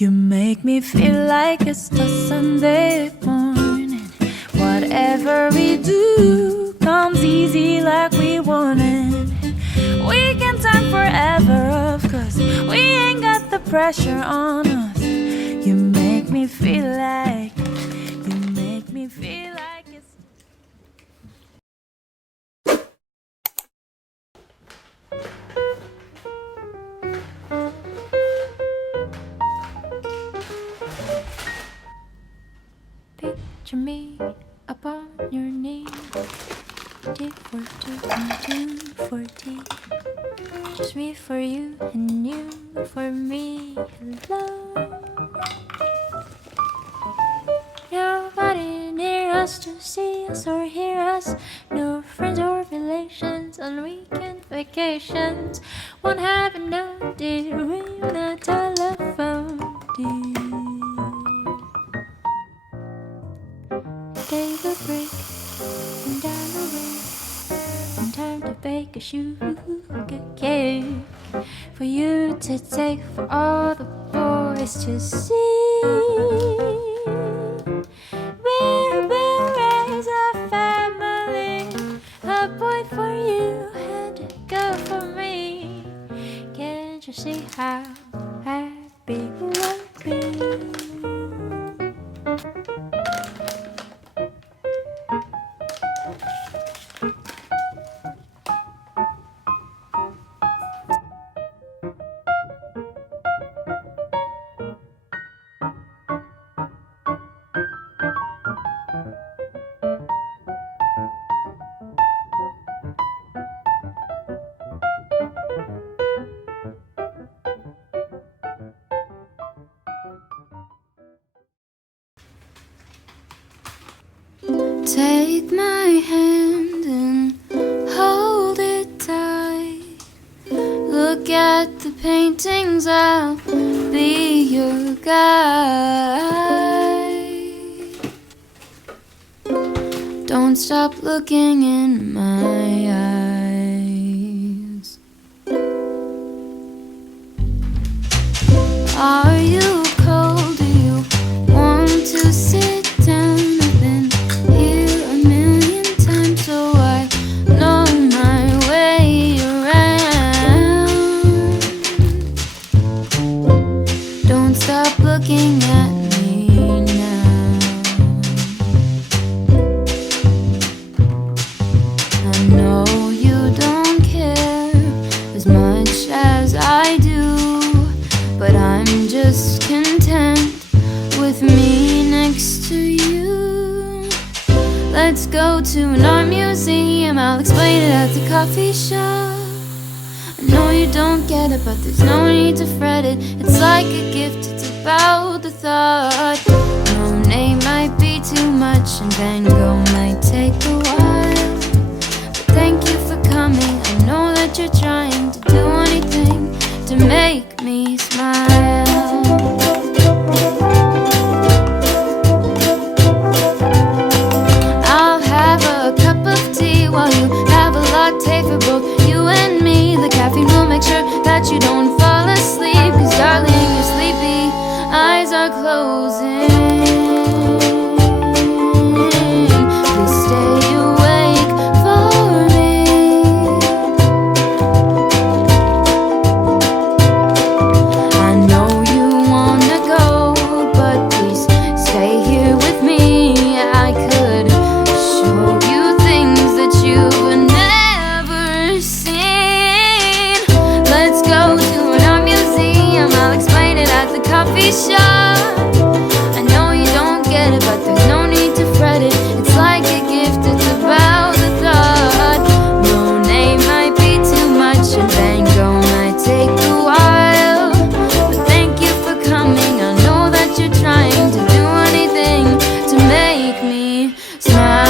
You make me feel like it's a Sunday morning. Whatever we do comes easy like we want it. We can talk forever, of course. We ain't got the pressure on us. You make me feel like, you make me feel like it's... Picture me up on your knee, T421240. Just me for you and you for me. Hello. Nobody near us to see us or hear us. No friends or relations on weekend vacations. Won't have a no, dear, ring the telephone, dear. Take a break and down the road, and time to bake a sugar cake for you to take for all the boys to see. We'll raise a family, a boy for you and a girl for me. Can't you see how happy we'll be? Take my hand and hold it tight. Look at the paintings, I'll be your guide. Don't stop looking in my eyes. Are you cold? Do you want to sit down? Looking at me now. I know you don't care as much as I do, but I'm just content with me next to you. Let's go to an art museum, I'll explain it at the coffee shop. I know you don't get it, but there's no need to fret it. It's like a gift, it's about the thought. Monet might be too much and Van Gogh might take a while, but thank you for coming. I know that you're trying to do anything to make me smile. I'll have a cup of tea while you have a latte for both you and me. The caffeine will make sure that you don't fall asleep, 'cause darling, you're sleepy, eyes are closing. Please stay awake for me. I know you wanna go, but please stay here with me. I could show you things that you've never seen. Let's go to an art museum, I'll explain it at the coffee shop. I know you don't get it, but there's no need to fret it. It's like a gift, it's about the thought. Monet might be too much and Van Gogh might take a while, but thank you for coming. I know that you're trying to do anything to make me smile.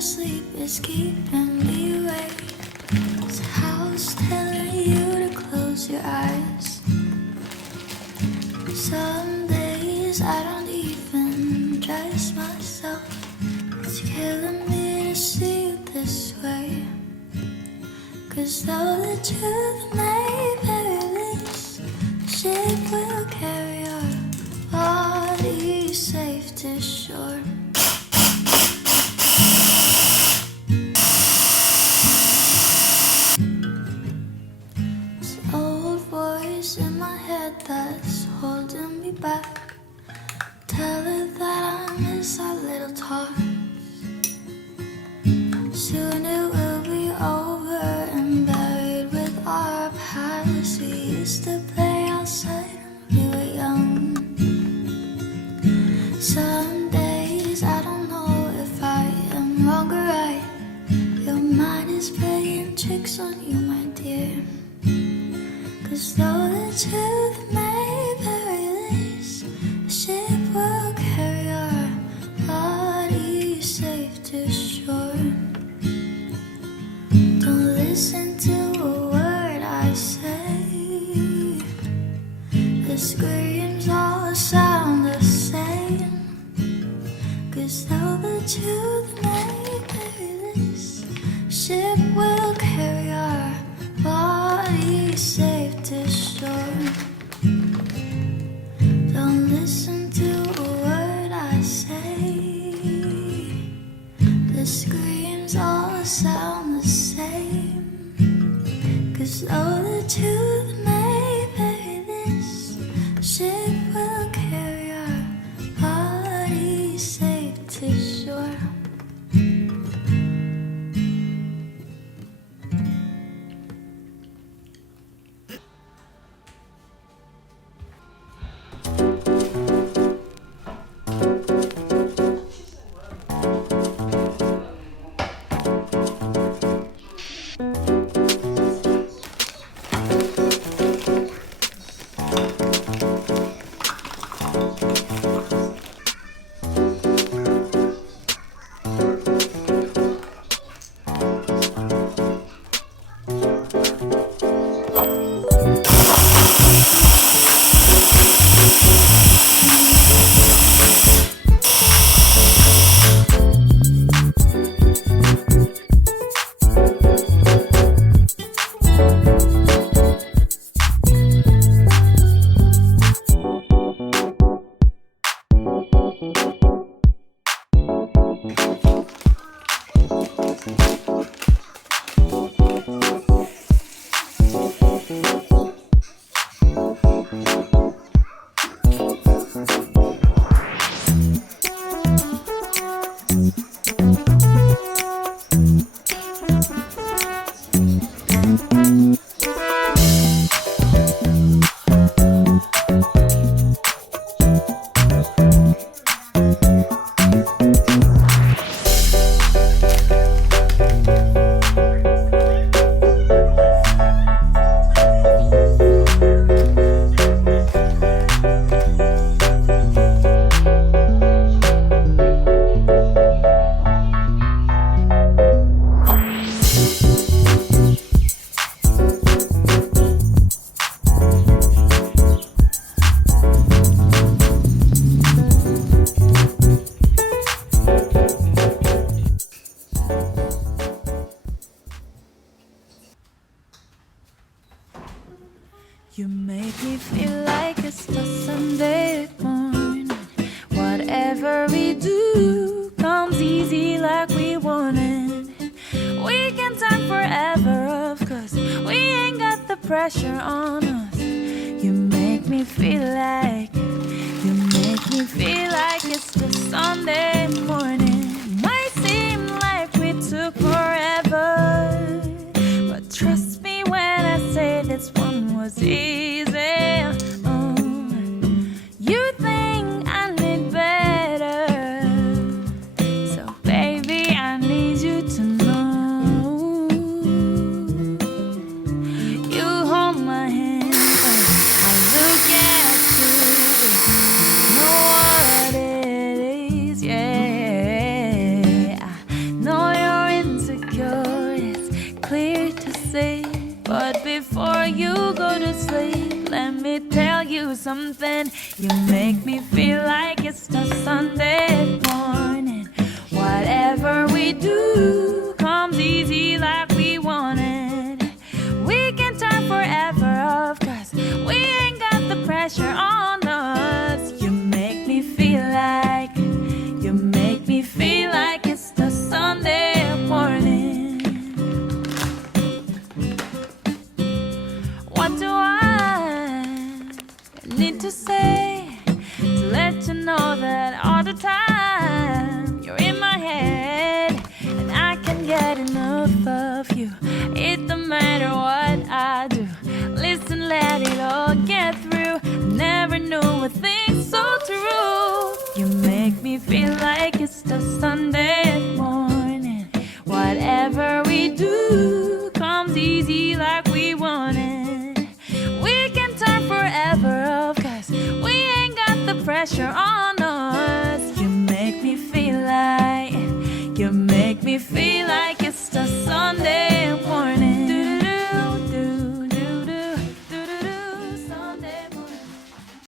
sleep is keeping me awake. This house telling you to close your eyes. Some days I don't even trust myself. It's killing me to see you this way. 'Cause though the truth may vary, this ship will carry our body safe to shore. This old voice in my head that's holding me back, tell her that I miss our little talks. Soon it will be over and buried with our past. We used to play outside when we were young. Some days I don't know if I am wrong or right. Your mind is playing tricks on you, my dear. 'Cause though the truth may vary, this ship will carry our body safe to shore. Don't listen to a word I say. The screams all sound the same. 'Cause though the truth may vary, this ship will carry our body safe to shore. Don't listen to a word I say. The screams all sound the same. 'Cause though the truth may vary, this ship will carry our body safe to shore. You make me feel like it's the Sunday morning. Whatever we do comes easy like we want it. We can talk forever, of course. We ain't got the pressure on us. You make me feel like it's the Sunday morning. Might seem like we took forever, but trust me when I say this one was easy. You think I need better, so baby I need you to know. You hold my hand, I look at you, know what it is, yeah. I know sleep, let me tell you something. You make me feel like it's the Sunday morning. Whatever we do comes easy like we want it. We can turn forever off, cause we ain't got the pressure on us. You make me feel like it's the Sunday morning. What do I need to say to let you know that all the time you're in my head and I can't get enough of you? It's the man